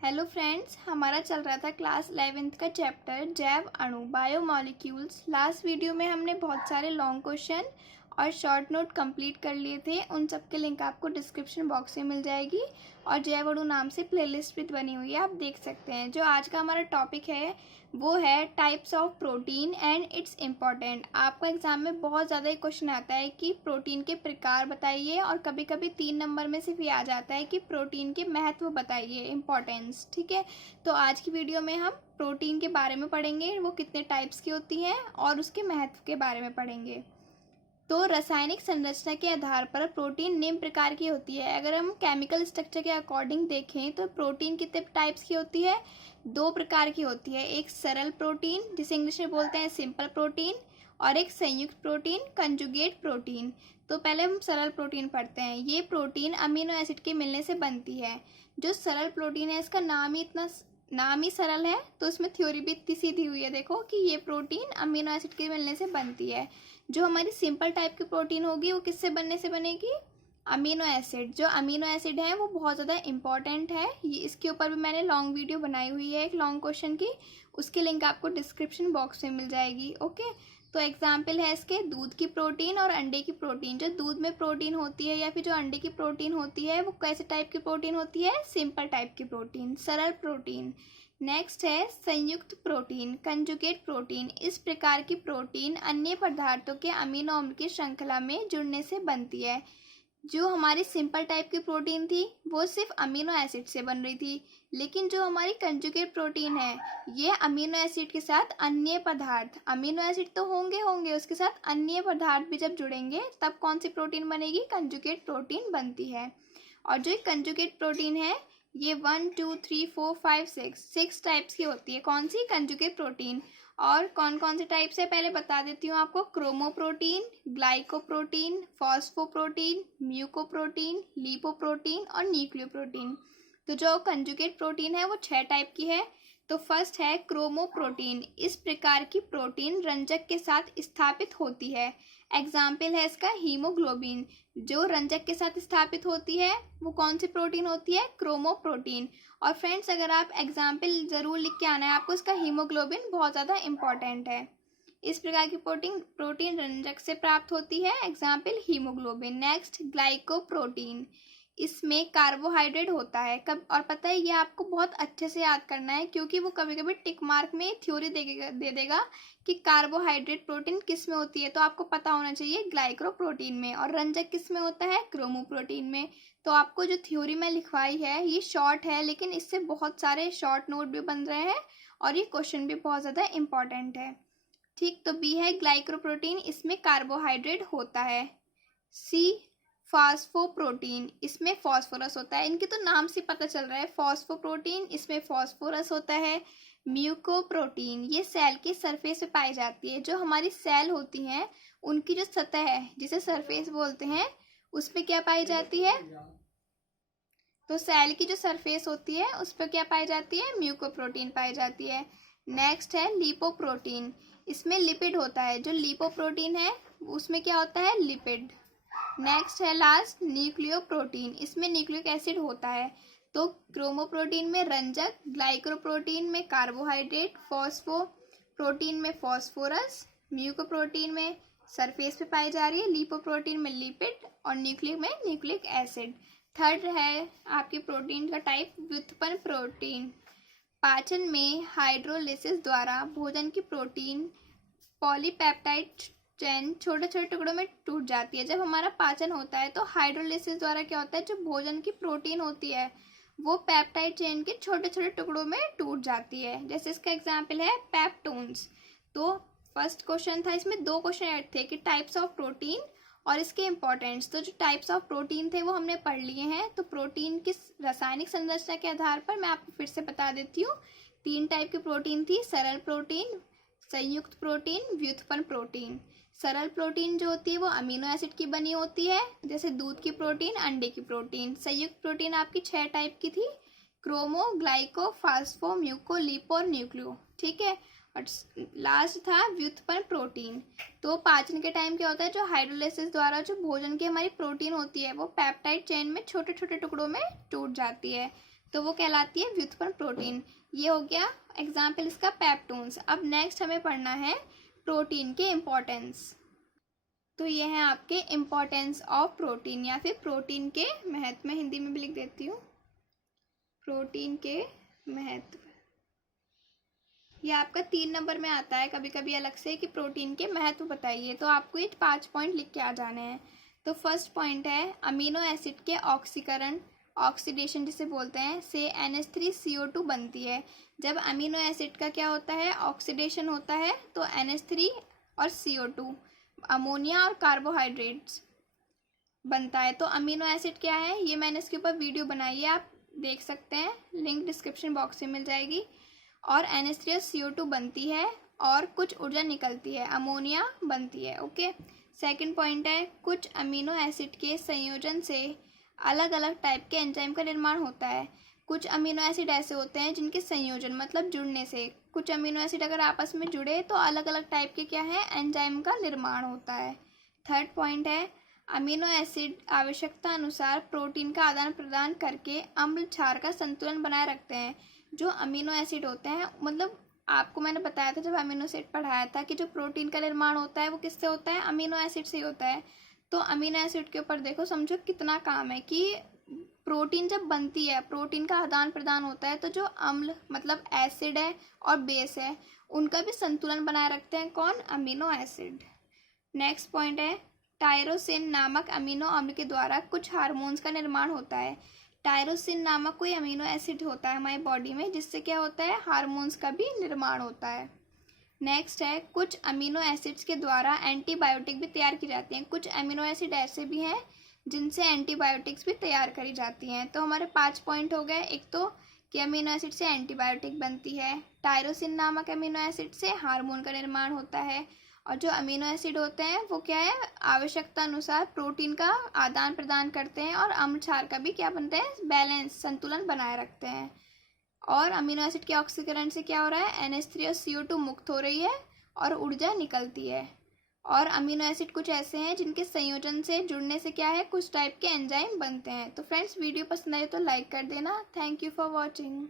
Hello friends, हमारा चल रहा था क्लास 11th का चैप्टर जैव अणु बायोमॉलिक्यूल्स। लास्ट वीडियो में हमने बहुत सारे लॉन्ग क्वेश्चन और शॉर्ट नोट कंप्लीट कर लिए थे। उन सब के लिंक आपको डिस्क्रिप्शन बॉक्स में मिल जाएगी और जैव अणु नाम से प्लेलिस्ट भी बनी हुई है, आप देख सकते हैं। जो आज का हमारा टॉपिक है वो है types of protein and it's important. आपको एग्जाम में बहुत ज़्यादा एक क्वेश्चन आता है कि प्रोटीन के प्रकार बताइए, और कभी कभी 3 नंबर में सिर्फ ये आ जाता है कि प्रोटीन के महत्व बताइए, इम्पॉर्टेंस। ठीक है, तो आज की वीडियो में हम प्रोटीन के बारे में पढ़ेंगे, वो कितने टाइप्स की होती हैं और उसके महत्व के बारे में पढ़ेंगे। तो रासायनिक संरचना के आधार पर प्रोटीन निम्न प्रकार की होती है। अगर हम केमिकल स्ट्रक्चर के अकॉर्डिंग देखें तो प्रोटीन कितने टाइप्स की होती है? 2 प्रकार की होती है। एक सरल प्रोटीन जिसे इंग्लिश में बोलते हैं सिंपल प्रोटीन, और एक संयुक्त प्रोटीन कंजुगेट प्रोटीन। तो पहले हम सरल प्रोटीन पढ़ते हैं। ये प्रोटीन अमीनो एसिड के मिलने से बनती है। जो सरल प्रोटीन है इसका नाम ही सरल है, तो इसमें थ्योरी भी इतनी सीधी हुई है, देखो कि ये प्रोटीन अमीनो एसिड के मिलने से बनती है। जो हमारी सिंपल टाइप की प्रोटीन होगी वो किससे बनने से बनेगी? Amino acid. जो अमीनो एसिड है वो बहुत ज़्यादा इंपॉर्टेंट है। ये इसके ऊपर भी मैंने लॉन्ग वीडियो बनाई हुई है एक लॉन्ग क्वेश्चन की, उसकी लिंक आपको डिस्क्रिप्शन बॉक्स में मिल जाएगी। ओके, तो एग्जाम्पल है इसके दूध की प्रोटीन और अंडे की प्रोटीन। जो दूध में प्रोटीन होती है या फिर जो अंडे की प्रोटीन होती है वो कैसे टाइप की प्रोटीन होती है? सिंपल टाइप की प्रोटीन, सरल प्रोटीन। नेक्स्ट है संयुक्त प्रोटीन कंजुगेट प्रोटीन। इस प्रकार की प्रोटीन अन्य पदार्थों के अमीनो अम्ल की श्रृंखला में जुड़ने से बनती है। जो हमारी सिंपल टाइप की प्रोटीन थी वो सिर्फ अमीनो एसिड से बन रही थी, लेकिन जो हमारी कंजुगेट प्रोटीन है ये अमीनो एसिड के साथ अन्य पदार्थ, अमीनो एसिड तो होंगे उसके साथ अन्य पदार्थ भी जब जुड़ेंगे तब कौन सी प्रोटीन बनेगी? कंजुगेट प्रोटीन बनती है। और जो कंजुगेट प्रोटीन है ये 1 2 3 4 5 6 टाइप्स की होती है। कौन सी? Conjugate protein. और कौन कौन से टाइप्स है पहले बता देती हूँ आपको। क्रोमोप्रोटीन, ग्लाइकोप्रोटीन, फॉस्फोप्रोटीन, म्यूकोप्रोटीन, लिपोप्रोटीन और न्यूक्लियोप्रोटीन। तो जो कंजुगेट प्रोटीन है वो 6 टाइप की है। तो फर्स्ट है क्रोमोप्रोटीन। इस प्रकार की प्रोटीन रंजक के साथ स्थापित होती है। एग्जाम्पल है इसका हीमोग्लोबिन। जो रंजक के साथ स्थापित होती है वो कौन सी प्रोटीन होती है? क्रोमोप्रोटीन। और फ्रेंड्स अगर आप एग्जाम्पल ज़रूर लिख के आना है आपको, इसका हीमोग्लोबिन बहुत ज़्यादा इंपॉर्टेंट है। इस प्रकार की प्रोटीन रंजक से प्राप्त होती है। Example haemoglobin. Next glycoprotein. इसमें कार्बोहाइड्रेट होता है। कब और पता है ये आपको बहुत अच्छे से याद करना है, क्योंकि वो कभी कभी टिक मार्क में थ्योरी दे देगा कि कार्बोहाइड्रेट प्रोटीन किस में होती है, तो आपको पता होना चाहिए ग्लाइकोप्रोटीन में। और रंजक किस में होता है? क्रोमोप्रोटीन में। तो आपको जो थ्योरी में लिखवाई है ये शॉर्ट है, लेकिन इससे बहुत सारे शॉर्ट नोट भी बन रहे हैं और ये क्वेश्चन भी बहुत ज़्यादा इंपॉर्टेंट है। ठीक, तो बी है ग्लाइकोप्रोटीन, इसमें कार्बोहाइड्रेट होता है। सी फास्फोप्रोटीन, इसमें फॉस्फोरस होता है। इनके तो नाम से पता चल रहा है फॉस्फोप्रोटीन, इसमें फॉस्फोरस होता है। म्यूकोप्रोटीन, ये सेल के सरफेस पे पाई जाती है। जो हमारी सेल होती हैं उनकी जो सतह है जिसे सरफेस बोलते हैं उस पर क्या पाई जाती है? तो सेल की जो सरफेस होती है उस पर क्या पाई जाती है? म्यूकोप्रोटीन पाई जाती है। नेक्स्ट है लिपोप्रोटीन, इसमें लिपिड होता है। जो लिपोप्रोटीन है उसमें क्या होता है? लिपिड। नेक्स्ट है लास्ट न्यूक्लियोप्रोटीन, इसमें न्यूक्लिक एसिड होता है। तो क्रोमोप्रोटीन में रंजक, ग्लाइकोप्रोटीन में कार्बोहाइड्रेट, फॉस्फोप्रोटीन में फॉस्फोरस, म्यूकोप्रोटीन में सरफेस पे पाई जा रही है, लिपोप्रोटीन में लिपिड और न्यूक्लिक में न्यूक्लिक एसिड। थर्ड है आपकी प्रोटीन का टाइप व्युत्पन्न प्रोटीन। पाचन में हाइड्रोलिसिस द्वारा भोजन की प्रोटीन पॉलीपेप्टाइड चेन छोटे छोटे टुकड़ों में टूट जाती है। जब हमारा पाचन होता है तो हाइड्रोलिसिस द्वारा क्या होता है, जो भोजन की प्रोटीन होती है वो पेप्टाइड चेन के छोटे छोटे टुकड़ों में टूट जाती है। जैसे इसका एग्जाम्पल है पेप्टोन्स। तो फर्स्ट क्वेश्चन था, इसमें 2 क्वेश्चन ऐड थे कि टाइप्स ऑफ प्रोटीन और इसके इंपॉर्टेंस। तो जो टाइप्स ऑफ प्रोटीन थे वो हमने पढ़ लिए हैं। तो प्रोटीन की रासायनिक संरचना के आधार पर मैं आपको फिर से बता देती हूँ। 3 टाइप की प्रोटीन थी, सरल प्रोटीन, संयुक्त प्रोटीन, व्युत्पन्न प्रोटीन। सरल प्रोटीन जो होती है वो अमीनो एसिड की बनी होती है, जैसे दूध की प्रोटीन, अंडे की प्रोटीन। संयुक्त प्रोटीन आपकी 6 टाइप की थी, chromo, glyco, phospho, muco, lipo और न्यूक्लियो। ठीक है, और लास्ट था व्युत्पन्न प्रोटीन। तो पाचन के टाइम क्या होता है, जो हाइड्रोलिसिस द्वारा जो भोजन की हमारी प्रोटीन होती है वो पेप्टाइड चेन में छोटे छोटे टुकड़ों में टूट जाती है। तो वो कहलाती है व्युत्पन्न प्रोटीन। ये हो गया एग्जाम्पल इसका पेप्टोन्स। अब नेक्स्ट हमें पढ़ना है प्रोटीन के इम्पोर्टेंस। तो ये है आपके इम्पोर्टेंस ऑफ प्रोटीन या फिर प्रोटीन के महत्व। मैं हिंदी में भी लिख देती हूँ, प्रोटीन के महत्व। ये आपका 3 नंबर में आता है कभी कभी अलग से कि प्रोटीन के महत्व बताइए, तो आपको ये 5 पॉइंट लिख के आ जाने हैं। तो फर्स्ट पॉइंट है अमीनो एसिड के ऑक्सीकरण, ऑक्सीडेशन जिसे बोलते हैं, से NH3CO2 बनती है। जब अमीनो एसिड का क्या होता है, ऑक्सीडेशन होता है, तो NH3 और CO2 अमोनिया और कार्बोहाइड्रेट्स बनता है। तो अमीनो एसिड क्या है, ये मैंने इसके ऊपर वीडियो बनाई है, आप देख सकते हैं, लिंक डिस्क्रिप्शन बॉक्स में मिल जाएगी। और NH3 और CO2 बनती है और कुछ ऊर्जा निकलती है, अमोनिया बनती है। ओके, सेकंड पॉइंट है कुछ अमीनो एसिड के संयोजन से अलग अलग टाइप के एंजाइम का निर्माण होता है। कुछ अमीनो एसिड ऐसे होते हैं जिनके संयोजन मतलब जुड़ने से, कुछ अमीनो एसिड अगर आपस में जुड़े तो अलग अलग टाइप के क्या है, एंजाइम का निर्माण होता है। थर्ड पॉइंट है अमीनो एसिड आवश्यकता अनुसार प्रोटीन का आदान प्रदान करके अम्ल क्षार का संतुलन बनाए रखते हैं। जो अमीनो एसिड होते हैं, मतलब आपको मैंने बताया था जब अमीनो एसिड पढ़ाया था कि जो प्रोटीन का निर्माण होता है वो किससे होता है, अमीनो एसिड से होता है। तो अमीनो एसिड के ऊपर देखो, समझो कितना काम है कि प्रोटीन जब बनती है, प्रोटीन का आदान प्रदान होता है, तो जो अम्ल मतलब एसिड है और बेस है उनका भी संतुलन बनाए रखते हैं कौन, अमीनो एसिड। नेक्स्ट पॉइंट है टायरोसिन नामक अमीनो अम्ल के द्वारा कुछ हार्मोन्स का निर्माण होता है। टायरोसिन नामक कोई अमीनो एसिड होता है हमारी बॉडी में जिससे क्या होता है, हार्मोन्स का भी निर्माण होता है। नेक्स्ट है कुछ अमीनो एसिड्स के द्वारा एंटीबायोटिक भी तैयार की जाती हैं। कुछ अमीनो एसिड ऐसे भी हैं जिनसे एंटीबायोटिक्स भी तैयार करी जाती हैं। तो हमारे 5 पॉइंट हो गए। एक तो कि अमीनो एसिड से एंटीबायोटिक बनती है, टायरोसिन नामक अमीनो एसिड से हार्मोन का निर्माण होता है, और जो अमीनो एसिड होते हैं वो क्या है, आवश्यकता अनुसार प्रोटीन का आदान प्रदान करते हैं और अम्ल क्षार का भी क्या बनते हैं, बैलेंस संतुलन बनाए रखते हैं। और अमीनो एसिड के ऑक्सीकरण से क्या हो रहा है, NH3 और CO2 मुक्त हो रही है और ऊर्जा निकलती है। और अमीनो एसिड कुछ ऐसे हैं जिनके संयोजन से जुड़ने से क्या है, कुछ टाइप के एंजाइम बनते हैं। तो फ्रेंड्स वीडियो पसंद आए तो लाइक कर देना। Thank you for watching.